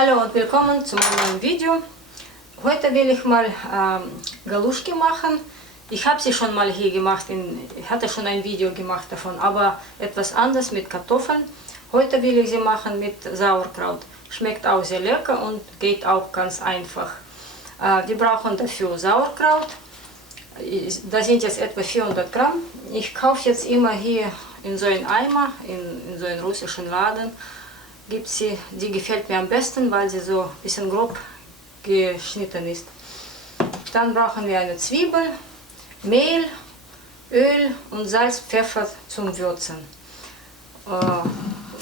Hallo und willkommen zu meinem neuen Video. Heute will ich mal Galuschki machen. Ich habe sie schon mal hier gemacht, ich hatte schon ein Video gemacht davon, aber etwas anders mit Kartoffeln. Heute will ich sie machen mit Sauerkraut. Schmeckt auch sehr lecker und geht auch ganz einfach. Wir brauchen dafür Sauerkraut. Da sind jetzt etwa 400 Gramm. Ich kaufe jetzt immer hier in so einen Eimer, in so einen russischen Laden. Gibt sie, die gefällt mir am besten, weil sie so ein bisschen grob geschnitten ist. Dann brauchen wir eine Zwiebel, Mehl, Öl und Salz, Pfeffer zum Würzen.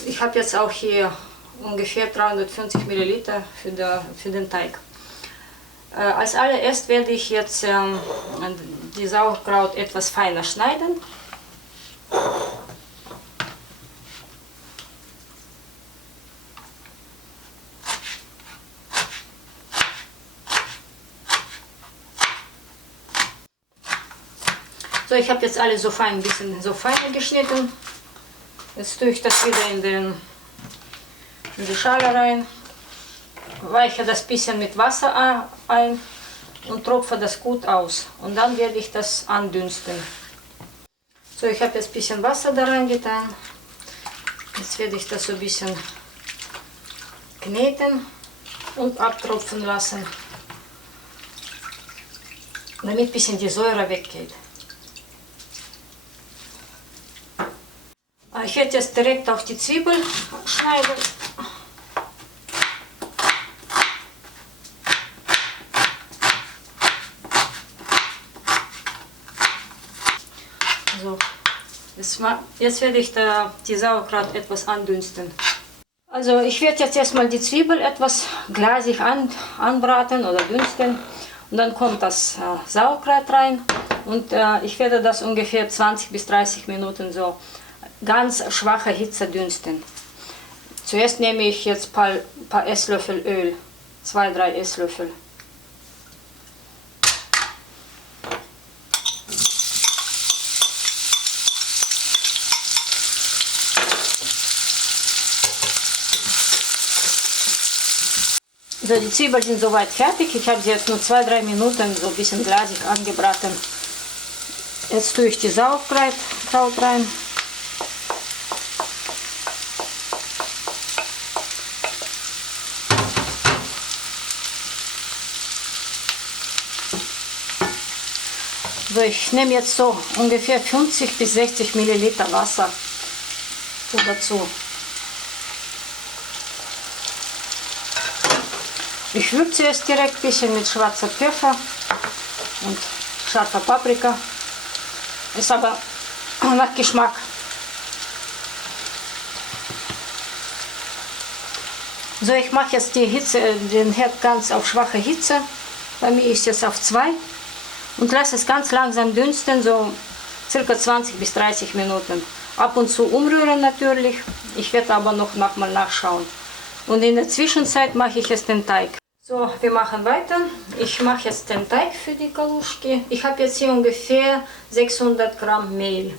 Ich habe jetzt auch hier ungefähr 350 Milliliter für den Teig. Als allererst werde ich jetzt die Sauerkraut etwas feiner schneiden. So, ich habe jetzt alles so fein, ein bisschen so feiner geschnitten. Jetzt tue ich das wieder in die Schale rein, weiche das bisschen mit Wasser ein und tropfe das gut aus. Und dann werde ich das andünsten. So, ich habe jetzt ein bisschen Wasser da reingetan. Jetzt werde ich das so ein bisschen kneten und abtropfen lassen, damit ein bisschen die Säure weggeht. Ich werde jetzt direkt auf die Zwiebel schneiden. So, jetzt werde ich die Sauerkraut etwas andünsten. Also ich werde jetzt erstmal die Zwiebel etwas glasig anbraten oder dünsten. Und dann kommt das Sauerkraut rein. Und ich werde das ungefähr 20 bis 30 Minuten so ganz schwache Hitze dünsten. Zuerst nehme ich jetzt ein paar Esslöffel Öl, 2-3 Esslöffel. So, die Zwiebeln sind soweit fertig. Ich habe sie jetzt nur 2-3 Minuten so ein bisschen glasig angebraten. Jetzt tue ich die Sauerkraut rein. So, ich nehme jetzt so ungefähr 50 bis 60 Milliliter Wasser dazu. Ich würze es direkt ein bisschen mit schwarzer Pfeffer und scharfer Paprika. Ist aber nach Geschmack. So, ich mache jetzt den Herd ganz auf schwache Hitze. Bei mir ist es auf 2. Und lasse es ganz langsam dünsten, so circa 20 bis 30 Minuten. Ab und zu umrühren natürlich. Ich werde aber noch mal nachschauen. Und in der Zwischenzeit mache ich jetzt den Teig. So, wir machen weiter. Ich mache jetzt den Teig für die Galuschki. Ich habe jetzt hier ungefähr 600 Gramm Mehl.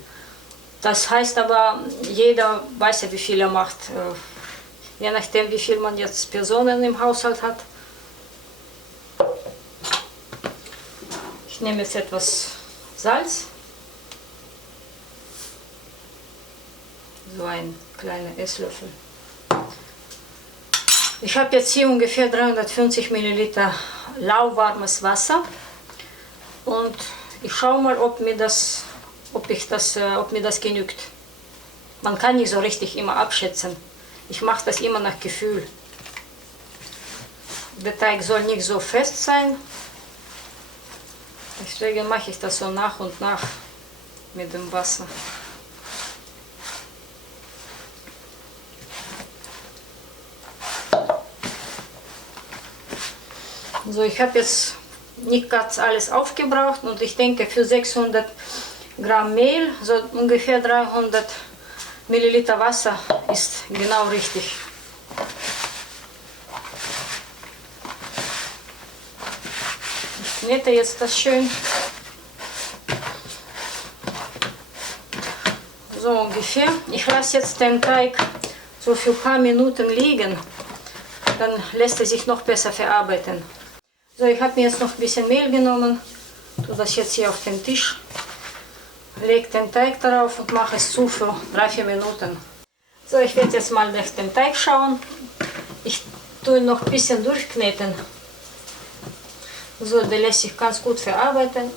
Das heißt aber, jeder weiß ja, wie viel er macht. Je nachdem, wie viel man jetzt Personen im Haushalt hat. Ich nehme jetzt etwas Salz. So ein kleiner Esslöffel. Ich habe jetzt hier ungefähr 350 Milliliter lauwarmes Wasser und ich schaue mal, ob mir das genügt. Man kann nicht so richtig immer abschätzen. Ich mache das immer nach Gefühl. Der Teig soll nicht so fest sein, deswegen mache ich das so nach und nach mit dem Wasser. So, ich habe jetzt nicht ganz alles aufgebraucht und ich denke, für 600 Gramm Mehl, so ungefähr 300 Milliliter Wasser ist genau richtig. Ich knete jetzt das schön. So ungefähr. Ich lasse jetzt den Teig so für ein paar Minuten liegen. dann lässt es sich noch besser verarbeiten. So, ich habe mir jetzt noch ein bisschen Mehl genommen, tue das jetzt hier auf den Tisch, lege den Teig darauf und mache es zu für 3-4 Minuten. So, ich werde jetzt mal nach dem Teig schauen. Ich tue ihn noch ein bisschen durchkneten. So, der lässt sich ganz gut verarbeiten.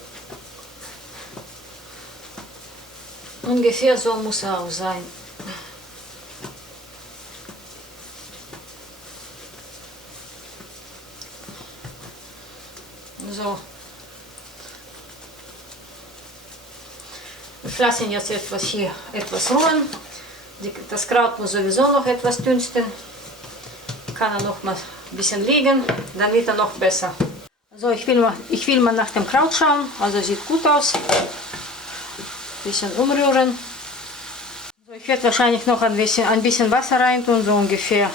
Ungefähr so muss er auch sein. So. Ich lasse ihn jetzt etwas ruhen. Das Kraut muss sowieso noch etwas dünsten. Kann er noch mal ein bisschen liegen, dann wird er noch besser. Also ich will mal nach dem Kraut schauen. Also sieht gut aus. Ein bisschen umrühren. Also ich werde wahrscheinlich noch ein bisschen Wasser rein tun, so ungefähr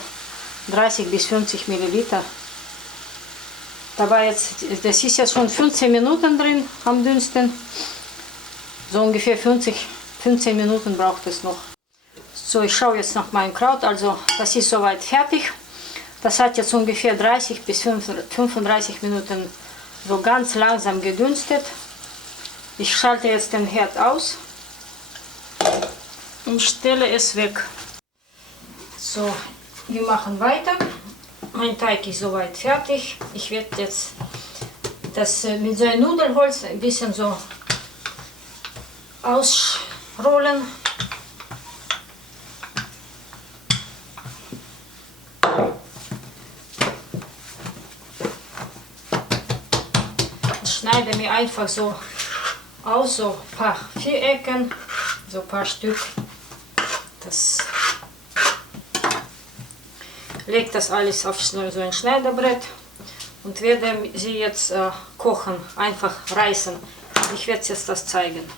30 bis 50 Milliliter. Dabei das ist jetzt schon 15 Minuten drin am Dünsten. So ungefähr 15 Minuten braucht es noch. So, ich schaue jetzt nach meinem Kraut. Also das ist soweit fertig. Das hat jetzt ungefähr 30 bis 35 Minuten so ganz langsam gedünstet. Ich schalte jetzt den Herd aus und stelle es weg. So, wir machen weiter. Mein Teig ist soweit fertig. Ich werde jetzt das mit so einem Nudelholz ein bisschen so ausrollen. Ich schneide mir einfach so aus, so ein paar Vierecken, so ein paar Stück. Lege das alles auf so ein Schneidebrett und werde sie jetzt kochen, einfach reißen. Ich werde jetzt das zeigen.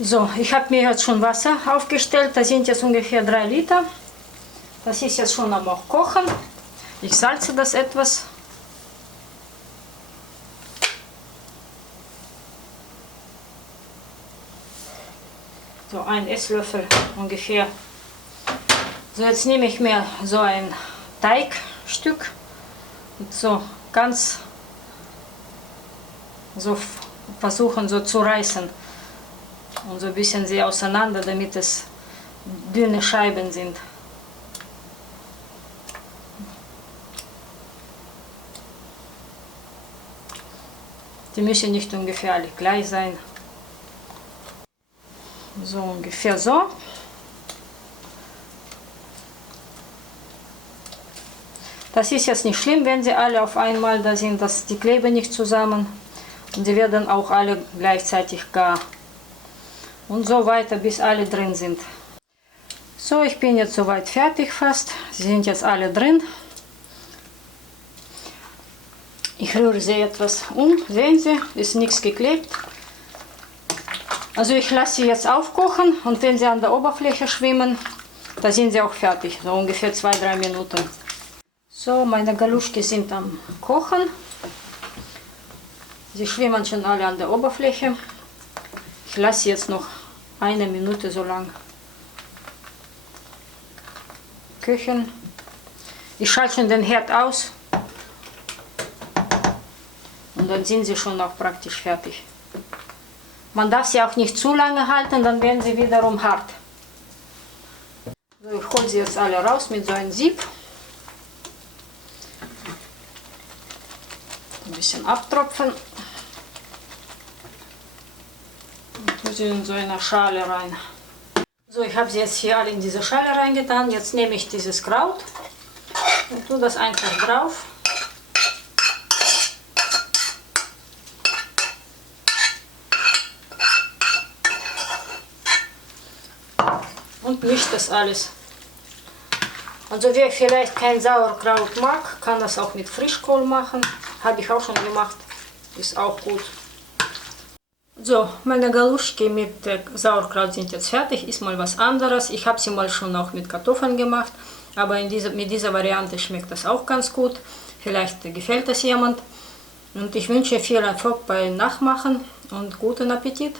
So, ich habe mir jetzt schon Wasser aufgestellt, da sind jetzt ungefähr 3 Liter. Das ist jetzt schon am Kochen. Ich salze das etwas. So 1 Esslöffel ungefähr. So, jetzt nehme ich mir so ein Teigstück und so ganz so versuchen so zu reißen und so ein bisschen sie auseinander, damit es dünne Scheiben sind. Die müssen nicht ungefähr alle gleich sein. So ungefähr so. Das ist jetzt nicht schlimm, wenn sie alle auf einmal da sind, dass die kleben nicht zusammen und die werden auch alle gleichzeitig gar. Und so weiter, bis alle drin sind. So, ich bin jetzt soweit fertig fast. Sie sind jetzt alle drin. Ich rühre sie etwas um. Sehen Sie, ist nichts geklebt. Also ich lasse sie jetzt aufkochen und wenn sie an der Oberfläche schwimmen, da sind sie auch fertig. So ungefähr 2-3 Minuten. So, meine Galuschki sind am Kochen. Sie schwimmen schon alle an der Oberfläche. Ich lasse jetzt noch 1 Minute so lang köcheln. Ich schalte schon den Herd aus und dann sind sie schon auch praktisch fertig. Man darf sie auch nicht zu lange halten, dann werden sie wiederum hart. So, ich hole sie jetzt alle raus mit so einem Sieb. Ein bisschen abtropfen. Und tue sie in so eine Schale rein. So, ich habe sie jetzt hier alle in diese Schale reingetan. Jetzt nehme ich dieses Kraut und tue das einfach drauf. Und mischt das alles. Also wer vielleicht kein Sauerkraut mag, kann das auch mit Frischkohl machen. Habe ich auch schon gemacht. Ist auch gut. So, meine Galuschki mit Sauerkraut sind jetzt fertig. Ist mal was anderes. Ich habe sie mal schon auch mit Kartoffeln gemacht. Aber mit dieser Variante schmeckt das auch ganz gut. Vielleicht gefällt das jemand. Und ich wünsche viel Erfolg beim Nachmachen und guten Appetit.